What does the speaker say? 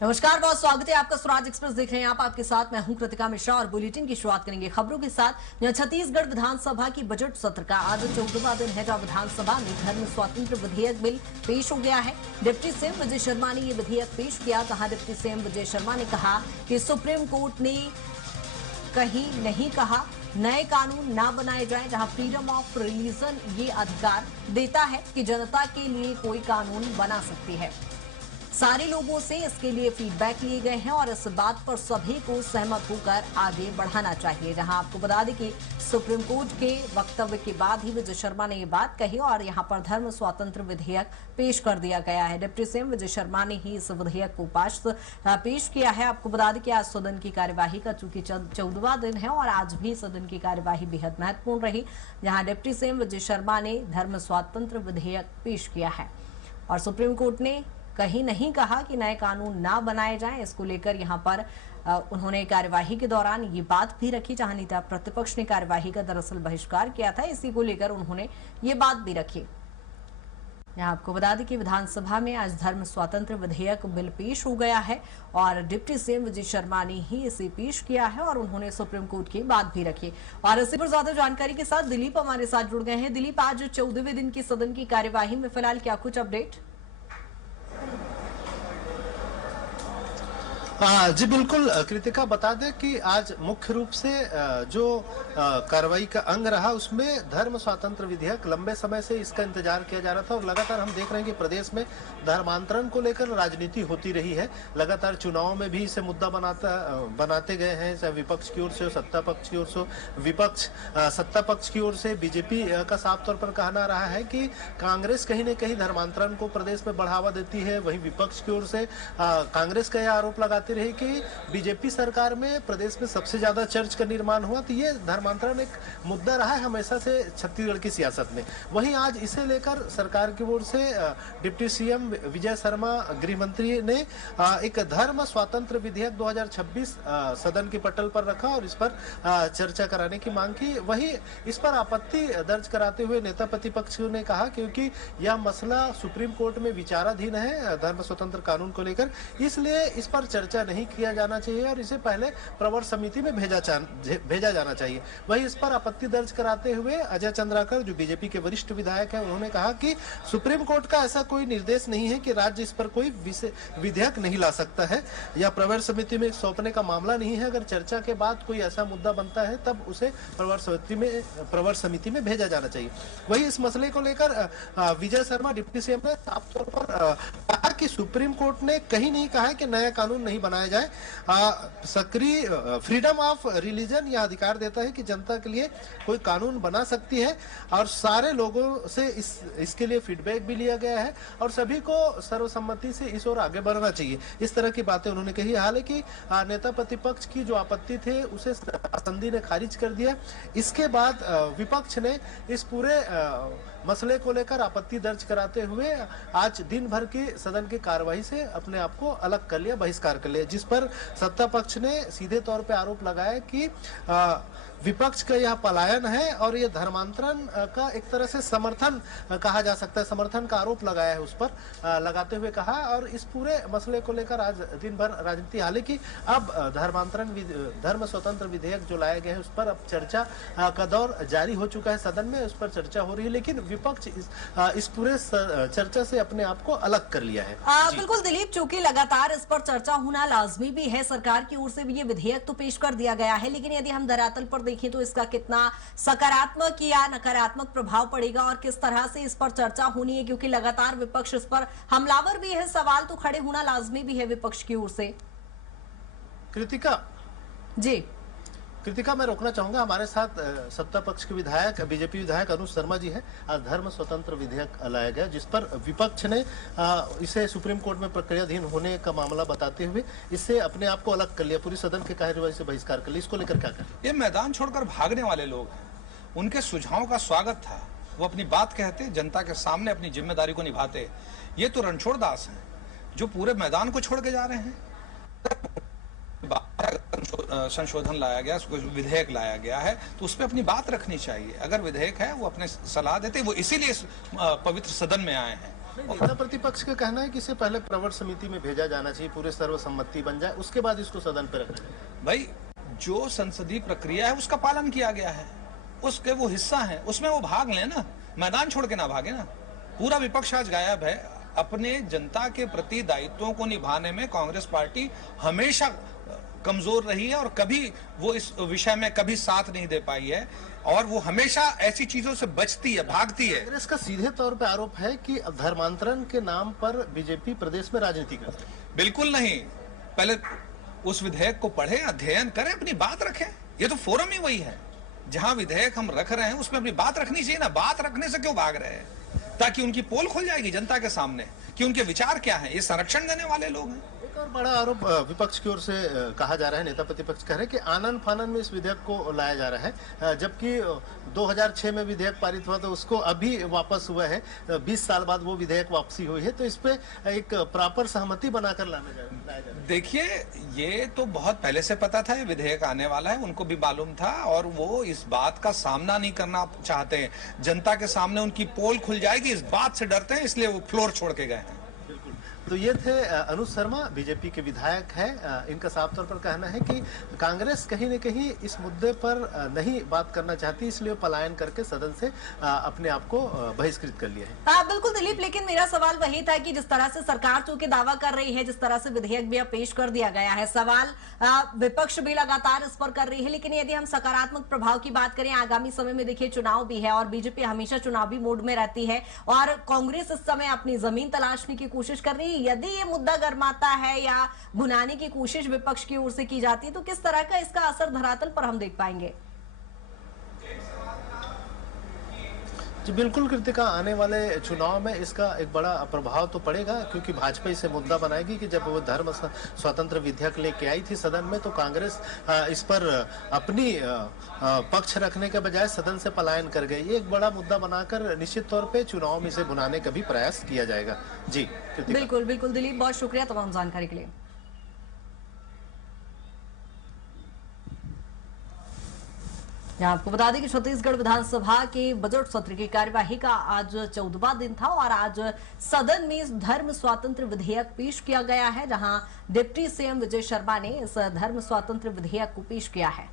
नमस्कार, बहुत स्वागत है आपका। स्वराज एक्सप्रेस देख रहे हैं आप। आपके साथ मैं हूं कृतिका मिश्रा और बुलेटिन की शुरुआत करेंगे खबरों के साथ। यहाँ छत्तीसगढ़ विधानसभा की बजट सत्र का आज 14वां दिन है, जहां विधानसभा में धर्म स्वातंत्र विधेयक बिल पेश हो गया है। डिप्टी सीएम विजय शर्मा ने ये विधेयक पेश किया। जहां डिप्टी सीएम विजय शर्मा ने कहा कि सुप्रीम कोर्ट ने कहीं नहीं कहा नए कानून ना बनाए जाएं, जहां फ्रीडम ऑफ रिलीजन ये अधिकार देता है कि जनता के लिए कोई कानून बना सकती है। सारे लोगों से इसके लिए फीडबैक लिए गए हैं और इस बात पर सभी को सहमत होकर आगे बढ़ाना चाहिए। जहां आपको बता दें कि सुप्रीम कोर्ट के वक्तव्य के बाद ही विजय शर्मा ने ये बात कही और यहां पर धर्म स्वातंत्र विधेयक पेश कर दिया गया है। डिप्टी सीएम विजय शर्मा ने ही इस विधेयक को पेश किया है। आपको बता दें कि आज सदन की कार्यवाही का चूंकि 14वां दिन है और आज भी सदन की कार्यवाही बेहद महत्वपूर्ण रही, जहां डिप्टी सीएम विजय शर्मा ने धर्म स्वातंत्र विधेयक पेश किया है। और सुप्रीम कोर्ट ने कहीं नहीं कहा कि नए कानून ना बनाए जाएं। इसको लेकर यहां पर उन्होंने कार्यवाही के दौरान ये बात भी रखी, जहां नेता प्रतिपक्ष ने कार्यवाही का दरअसल बहिष्कार किया था। इसी को लेकर उन्होंने ये बात भी रखी। यहाँ आपको बता दें कि विधानसभा में आज धर्म स्वातंत्र विधेयक बिल पेश हो गया है और डिप्टी सीएम विजय शर्मा ने ही इसे पेश किया है और उन्होंने सुप्रीम कोर्ट की बात भी रखी। और इसी पर ज्यादा जानकारी के साथ दिलीप हमारे साथ जुड़ गए हैं। दिलीप, आज 14वें दिन की सदन की कार्यवाही में फिलहाल क्या कुछ अपडेट? जी बिल्कुल कृतिका, बता दें कि आज मुख्य रूप से जो कार्रवाई का अंग रहा उसमें धर्म स्वातंत्र विधेयक, लंबे समय से इसका इंतजार किया जा रहा था और लगातार हम देख रहे हैं कि प्रदेश में धर्मांतरण को लेकर राजनीति होती रही है। लगातार चुनाव में भी इसे मुद्दा बनाते गए हैं, चाहे विपक्ष की ओर से हो, सत्ता पक्ष की ओर से हो। सत्ता पक्ष की ओर से बीजेपी का साफ तौर पर कहना रहा है कि कांग्रेस कहीं न कहीं धर्मांतरण को प्रदेश में बढ़ावा देती है। वहीं विपक्ष की ओर से कांग्रेस का यह आरोप लगाते रहे कि बीजेपी सरकार में प्रदेश में सबसे ज्यादा चर्च का निर्माण हुआ। तो ये धर्मांतरण एक मुद्दा रहा है हमेशा से छत्तीसगढ़ की सियासत में। वहीं आज इसे लेकर सरकार की ओर से डिप्टी सीएम विजय शर्मा, गृह मंत्री ने एक धर्म स्वातंत्र विधेयक 2026 सदन के पटल पर रखा और इस पर चर्चा कराने की मांग की। वहीं इस पर आपत्ति दर्ज कराते हुए नेता प्रतिपक्ष ने कहा क्योंकि यह मसला सुप्रीम कोर्ट में विचाराधीन है धर्म स्वतंत्र कानून को लेकर, इसलिए इस पर चर्चा नहीं किया जाना चाहिए और इसे पहले प्रवर समिति में भेजा जाना चाहिए। वहीं इस पर आपत्ति दर्ज कराते हुए अजय चंद्राकर, जो बीजेपी के वरिष्ठ विधायक हैं, उन्होंने कहा कि सुप्रीम कोर्ट का ऐसा कोई निर्देश नहीं है कि राज्य इस पर कोई विधेयक नहीं ला सकता है या प्रवर समिति में सौंपने का मामला नहीं है। अगर चर्चा के बाद कोई ऐसा मुद्दा बनता है तब उसे प्रवर समिति में भेजा जाना चाहिए। वही इस मसले को लेकर विजय शर्मा, डिप्टी सीएम ने साफ तौर पर कहा कि सुप्रीम कोर्ट ने कहीं नहीं कहा है कि नया कानून नहीं बनाया जाए। सक्रिय फ्रीडम ऑफ रिलीजन यह अधिकार देता है कि जनता के लिए कोई कानून बना सकती है और सारे लोगों से इसके लिए फीडबैक भी लिया गया है और सभी को सर्वसम्मति से इस ओर आगे बढ़ना चाहिए। इस तरह की बातें उन्होंने कही। हालांकि नेता प्रतिपक्ष की जो आपत्ति थे उसे संसद ने खारिज कर दिया। इसके बाद विपक्ष ने इस पूरे मसले को लेकर आपत्ति दर्ज कराते हुए आज दिन भर की सदन की कार्यवाही से अपने आप को अलग कर लिया, बहिष्कार कर लिया, जिस पर सत्ता पक्ष ने सीधे तौर पे आरोप लगाया कि विपक्ष का यह पलायन है और यह धर्मांतरण का एक तरह से समर्थन कहा जा सकता है, समर्थन का आरोप लगाया है उस पर, लगाते हुए कहा। और इस पूरे मसले को लेकर आज दिन भर राजनीति, हालांकि अब धर्म स्वतंत्र विधेयक जो लाया गया है उस पर अब चर्चा का दौर जारी हो चुका है, सदन में उस पर चर्चा हो रही है, लेकिन विपक्ष इस पूरे चर्चा से अपने आप को अलग कर लिया है। बिल्कुल दिलीप, चूंकि लगातार इस पर चर्चा होना लाजमी भी है, सरकार की ओर से भी ये विधेयक तो पेश कर दिया गया है, लेकिन यदि हम धरातल पर देखें तो इसका कितना सकारात्मक या नकारात्मक प्रभाव पड़ेगा और किस तरह से इस पर चर्चा होनी है, क्योंकि लगातार विपक्ष इस पर हमलावर भी है, सवाल तो खड़े होना लाजमी भी है विपक्ष की ओर से। कृतिका, मैं रोकना चाहूंगा, हमारे साथ सत्ता पक्ष के विधायक, बीजेपी विधायक अनुज शर्मा जी हैं। आज धर्म स्वतंत्र विधेयक लाया गया जिस पर विपक्ष ने इसे सुप्रीम कोर्ट में प्रक्रियाधीन होने का मामला बताते हुए इससे अपने आप को अलग कर लिया, पूरी सदन की कार्यवाही से बहिष्कार कर लिया। इसको लेकर क्या करें? ये मैदान छोड़कर भागने वाले लोग हैं, उनके सुझावों का स्वागत था, वो अपनी बात कहते, जनता के सामने अपनी जिम्मेदारी को निभाते। ये तो रणछोड़ दास हैं जो पूरे मैदान को छोड़ के जा रहे हैं। संशोधन लाया गया, विधेयक लाया गया है तो उस पर अपनी बात रखनी चाहिए। अगर विधेयक है वो अपने सलाह देते, वो इसीलिए पवित्र सदन में आए हैं नेता प्रतिपक्ष का कहना है कि इसे पहले प्रवर समिति में भेजा जाना चाहिए, पूरे सर्वसम्मति बन जाए, उसके बाद इसको सदन पर रखना चाहिए। भाई जो संसदीय प्रक्रिया है उसका पालन किया गया है, उसके वो हिस्सा है, उसमें वो भाग लें ना, मैदान छोड़ के ना भागे ना। पूरा विपक्ष आज गायब है। अपने जनता के प्रति दायित्वों को निभाने में कांग्रेस पार्टी हमेशा कमजोर रही है और कभी वो इस विषय में कभी साथ नहीं दे पाई है और वो हमेशा ऐसी चीजों से बचती है, भागती है। कांग्रेस का सीधे तौर पे आरोप है कि धर्मांतरण के नाम पर बीजेपी प्रदेश में राजनीति कर रही है। बिल्कुल नहीं। पहले उस विधेयक को पढ़े, अध्ययन करें, अपनी बात रखें। ये तो फोरम ही वही है जहां विधेयक हम रख रहे हैं, उसमें अपनी बात रखनी चाहिए ना। बात रखने से क्यों भाग रहे हैं? ताकि उनकी पोल खुल जाएगी जनता के सामने कि उनके विचार क्या हैं। ये संरक्षण देने वाले लोग हैं। एक और बड़ा आरोप विपक्ष की ओर से कहा जा रहा है, नेता प्रतिपक्ष कह रहे हैं कि आनन फानन में इस विधेयक को लाया जा रहा है, जबकि 2006 में विधेयक पारित हुआ तो उसको अभी वापस हुआ है, 20 साल बाद वो विधेयक वापसी हुई है, तो इस पे एक प्रॉपर सहमति बनाकर लाया जा रहा है। देखिए, ये तो बहुत पहले से पता था ये विधेयक आने वाला है, उनको भी मालूम था और वो इस बात का सामना नहीं करना चाहते हैं। जनता के सामने उनकी पोल खुल जाएगी, इस बात से डरते हैं, इसलिए वो फ्लोर छोड़ के गए हैं। तो ये थे अनुज शर्मा, बीजेपी के विधायक हैं। इनका साफ तौर पर कहना है कि कांग्रेस कहीं न कहीं इस मुद्दे पर नहीं बात करना चाहती, इसलिए पलायन करके सदन से अपने आप को बहिष्कृत कर लिया है। बिल्कुल दिलीप, लेकिन मेरा सवाल वही था कि जिस तरह से सरकार चूंकि दावा कर रही है, जिस तरह से विधेयक भी अब पेश कर दिया गया है, सवाल विपक्ष भी लगातार इस पर कर रही है, लेकिन यदि हम सकारात्मक प्रभाव की बात करें, आगामी समय में देखिए चुनाव भी है और बीजेपी हमेशा चुनावी मोड में रहती है और कांग्रेस इस समय अपनी जमीन तलाशने की कोशिश कर रही है। यदि ये मुद्दा गरमाता है या भुनाने की कोशिश विपक्ष की ओर से की जाती है, तो किस तरह का इसका असर धरातल पर हम देख पाएंगे? जी बिल्कुल कृतिका, आने वाले चुनाव में इसका एक बड़ा प्रभाव तो पड़ेगा, क्योंकि भाजपा इसे मुद्दा बनाएगी कि जब वो धर्म स्वतंत्र विधेयक लेके आई थी सदन में, तो कांग्रेस इस पर अपनी पक्ष रखने के बजाय सदन से पलायन कर गई। ये एक बड़ा मुद्दा बनाकर निश्चित तौर पे चुनाव में इसे भुनाने का भी प्रयास किया जाएगा। जी कृतिका। बिल्कुल बिल्कुल दिलीप, बहुत शुक्रिया तमाम जानकारी के लिए। यहाँ आपको बता दें कि छत्तीसगढ़ विधानसभा के बजट सत्र की कार्यवाही का आज 14वां दिन था और आज सदन में धर्म स्वातंत्र विधेयक पेश किया गया है, जहां डिप्टी सीएम विजय शर्मा ने इस धर्म स्वातंत्र विधेयक को पेश किया है।